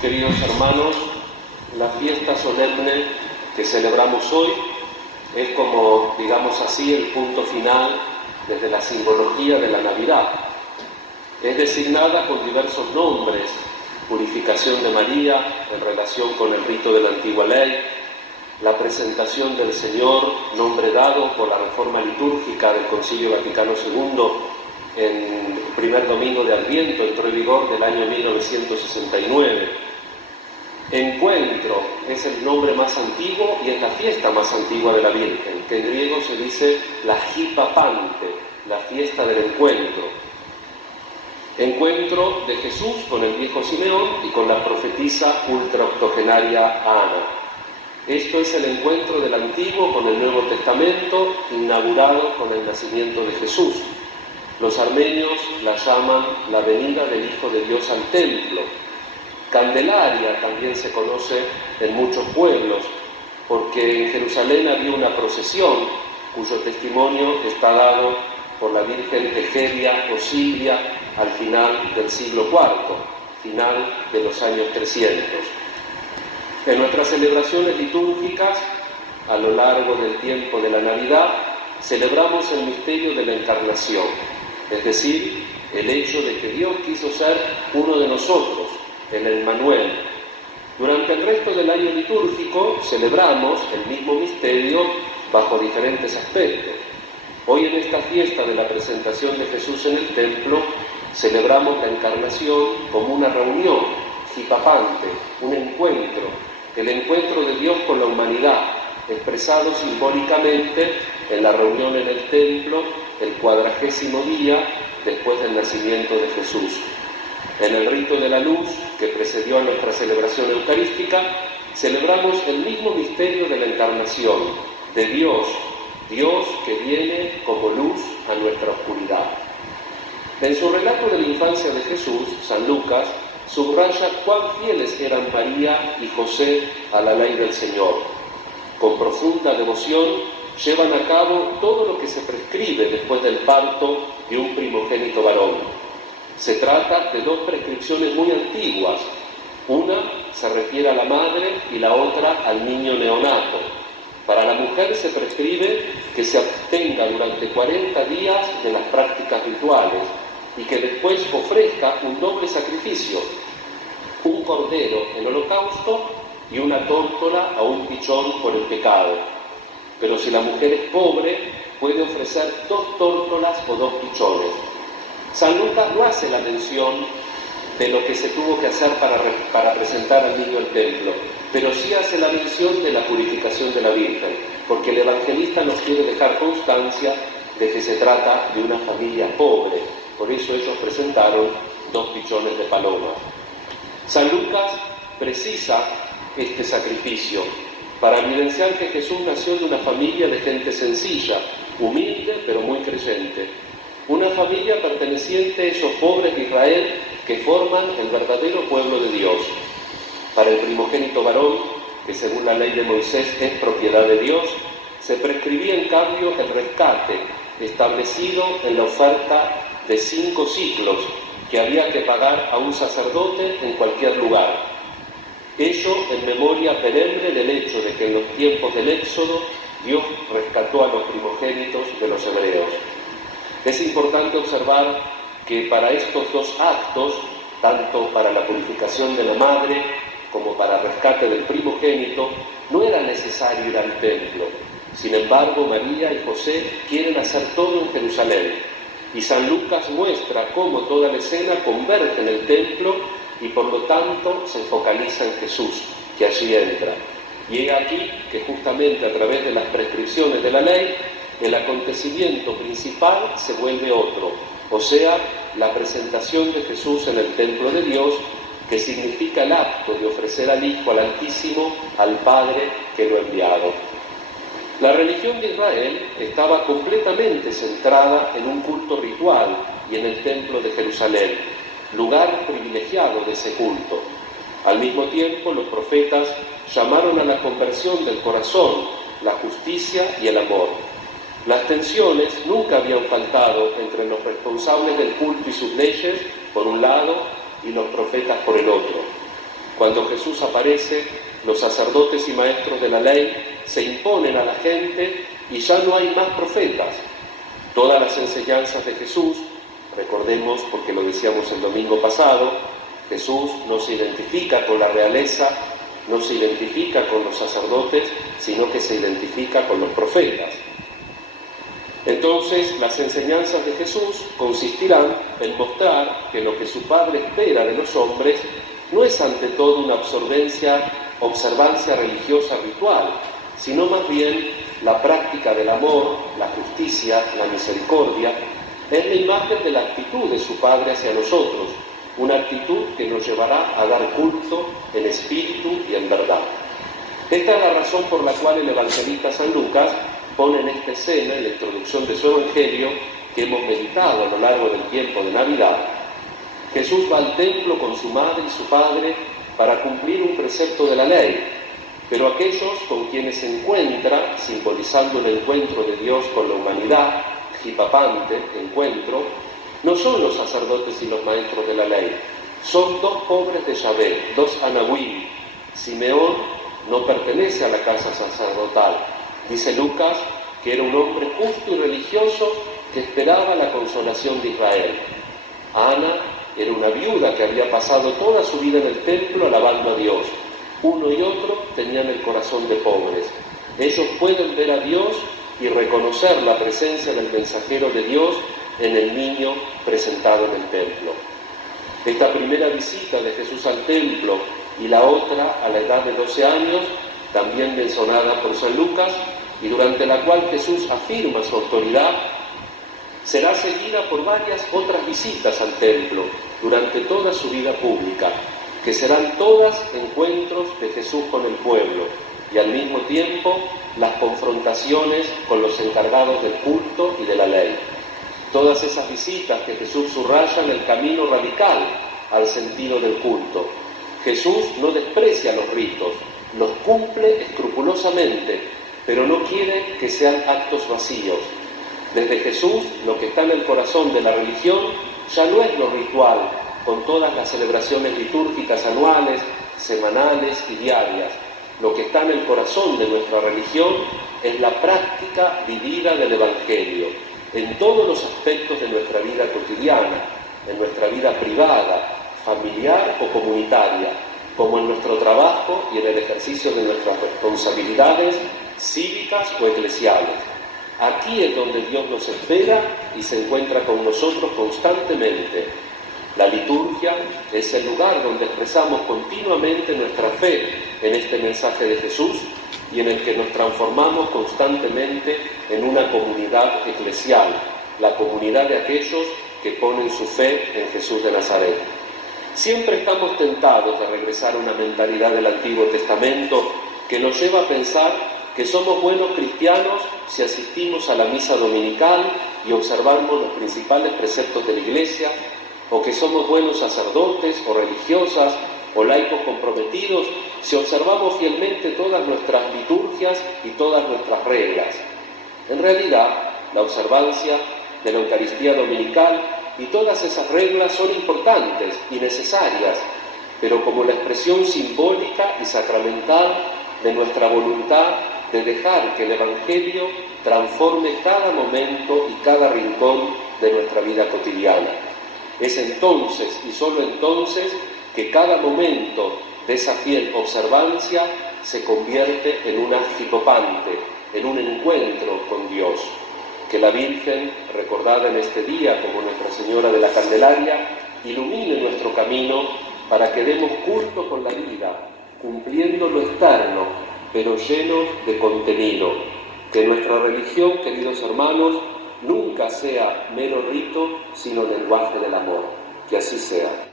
Queridos hermanos, la fiesta solemne que celebramos hoy es como, digamos así, el punto final desde la simbología de la Navidad. Es designada con diversos nombres: purificación de María en relación con el rito de la antigua ley, la presentación del Señor, nombre dado por la reforma litúrgica del Concilio Vaticano II en el primer domingo de Adviento, entró en vigor del año 1969. Encuentro es el nombre más antiguo y es la fiesta más antigua de la Virgen, que en griego se dice la Hipapante, la fiesta del encuentro. Encuentro de Jesús con el viejo Simeón y con la profetisa ultraoctogenaria Ana. Esto es el encuentro del Antiguo con el Nuevo Testamento, inaugurado con el nacimiento de Jesús. Los armenios la llaman la venida del Hijo de Dios al templo. Candelaria también se conoce en muchos pueblos, porque en Jerusalén había una procesión cuyo testimonio está dado por la Virgen Egeria o Silvia al final del siglo IV, final de los años 300. En nuestras celebraciones litúrgicas, a lo largo del tiempo de la Navidad, celebramos el misterio de la Encarnación, es decir, el hecho de que Dios quiso ser uno de nosotros, el Emmanuel. Durante el resto del año litúrgico celebramos el mismo misterio bajo diferentes aspectos. Hoy, en esta fiesta de la presentación de Jesús en el templo, celebramos la Encarnación como una reunión, hipapante, un encuentro, el encuentro de Dios con la humanidad, expresado simbólicamente en la reunión en el templo el 40º día después del nacimiento de Jesús. En el rito de la luz, que precedió a nuestra celebración eucarística, celebramos el mismo misterio de la Encarnación, de Dios, Dios que viene como luz a nuestra oscuridad. En su relato de la infancia de Jesús, San Lucas subraya cuán fieles eran María y José a la ley del Señor. Con profunda devoción llevan a cabo todo lo que se prescribe después del parto de un primogénito varón. Se trata de dos prescripciones muy antiguas. Una se refiere a la madre y la otra al niño neonato. Para la mujer se prescribe que se abstenga durante 40 días de las prácticas rituales y que después ofrezca un doble sacrificio: un cordero en holocausto y una tórtola a un pichón por el pecado. Pero si la mujer es pobre, puede ofrecer 2 tórtolas o 2 pichones. San Lucas no hace la mención de lo que se tuvo que hacer para presentar al niño al templo, pero sí hace la mención de la purificación de la Virgen, porque el evangelista nos quiere dejar constancia de que se trata de una familia pobre. Por eso ellos presentaron 2 pichones de paloma. San Lucas precisa este sacrificio para evidenciar que Jesús nació de una familia de gente sencilla, humilde pero muy creyente. Una familia perteneciente a esos pobres de Israel que forman el verdadero pueblo de Dios. Para el primogénito varón, que según la ley de Moisés es propiedad de Dios, se prescribía en cambio el rescate, establecido en la oferta de 5 siclos que había que pagar a un sacerdote en cualquier lugar. Ello en memoria perenne del hecho de que en los tiempos del Éxodo Dios rescató a los primogénitos de los hebreos. Es importante observar que para estos 2 actos, tanto para la purificación de la madre como para el rescate del primogénito, no era necesario ir al templo. Sin embargo, María y José quieren hacer todo en Jerusalén, y San Lucas muestra cómo toda la escena converge en el templo y por lo tanto se focaliza en Jesús, que allí entra. Y he aquí que justamente a través de las prescripciones de la ley, el acontecimiento principal se vuelve otro, o sea, la presentación de Jesús en el templo de Dios, que significa el acto de ofrecer al Hijo, al Altísimo, al Padre que lo ha enviado. La religión de Israel estaba completamente centrada en un culto ritual y en el templo de Jerusalén, lugar privilegiado de ese culto. Al mismo tiempo, los profetas llamaron a la conversión del corazón, la justicia y el amor. Las tensiones nunca habían faltado entre los responsables del culto y sus leyes, por un lado, y los profetas por el otro. Cuando Jesús aparece, los sacerdotes y maestros de la ley se imponen a la gente y ya no hay más profetas. Todas las enseñanzas de Jesús, recordemos porque lo decíamos el domingo pasado, Jesús no se identifica con la realeza, no se identifica con los sacerdotes, sino que se identifica con los profetas. Entonces, las enseñanzas de Jesús consistirán en mostrar que lo que su Padre espera de los hombres no es ante todo una observancia religiosa ritual, sino más bien la práctica del amor, la justicia, la misericordia. Es la imagen de la actitud de su Padre hacia nosotros, una actitud que nos llevará a dar culto en espíritu y en verdad. Esta es la razón por la cual el evangelista San Lucas pone en esta escena, en la introducción de su evangelio, que hemos meditado a lo largo del tiempo de Navidad. Jesús va al templo con su madre y su padre para cumplir un precepto de la ley, pero aquellos con quienes se encuentra, simbolizando el encuentro de Dios con la humanidad, hipapante, encuentro, no son los sacerdotes y los maestros de la ley, son dos pobres de Yahvé, dos anahuim. Simeón no pertenece a la casa sacerdotal. Dice Lucas que era un hombre justo y religioso que esperaba la consolación de Israel. Ana era una viuda que había pasado toda su vida en el templo alabando a Dios. Uno y otro tenían el corazón de pobres. Ellos pueden ver a Dios y reconocer la presencia del mensajero de Dios en el niño presentado en el templo. Esta primera visita de Jesús al templo y la otra a la edad de 12 años, también mencionada por San Lucas, y durante la cual Jesús afirma su autoridad, será seguida por varias otras visitas al templo durante toda su vida pública, que serán todas encuentros de Jesús con el pueblo y al mismo tiempo las confrontaciones con los encargados del culto y de la ley. Todas esas visitas que Jesús subrayan el camino radical al sentido del culto. Jesús no desprecia los ritos, los cumple escrupulosamente, pero no quiere que sean actos vacíos. Desde Jesús, lo que está en el corazón de la religión ya no es lo ritual, con todas las celebraciones litúrgicas anuales, semanales y diarias. Lo que está en el corazón de nuestra religión es la práctica vivida del Evangelio, en todos los aspectos de nuestra vida cotidiana, en nuestra vida privada, familiar o comunitaria, como en nuestro trabajo y en el ejercicio de nuestras responsabilidades cívicas o eclesiales. Aquí es donde Dios nos espera y se encuentra con nosotros constantemente. La liturgia es el lugar donde expresamos continuamente nuestra fe en este mensaje de Jesús y en el que nos transformamos constantemente en una comunidad eclesial, la comunidad de aquellos que ponen su fe en Jesús de Nazaret. Siempre estamos tentados de regresar a una mentalidad del Antiguo Testamento que nos lleva a pensar que somos buenos cristianos si asistimos a la misa dominical y observamos los principales preceptos de la Iglesia, o que somos buenos sacerdotes o religiosas o laicos comprometidos si observamos fielmente todas nuestras liturgias y todas nuestras reglas. En realidad, la observancia de la Eucaristía dominical y todas esas reglas son importantes y necesarias, pero como la expresión simbólica y sacramental de nuestra voluntad de dejar que el Evangelio transforme cada momento y cada rincón de nuestra vida cotidiana. Es entonces y solo entonces que cada momento de esa fiel observancia se convierte en una hipopante, en un encuentro con Dios. Que la Virgen, recordada en este día como Nuestra Señora de la Candelaria, ilumine nuestro camino para que demos culto con la vida, cumpliendo lo externo, pero llenos de contenido. Que nuestra religión, queridos hermanos, nunca sea mero rito, sino lenguaje del amor. Que así sea.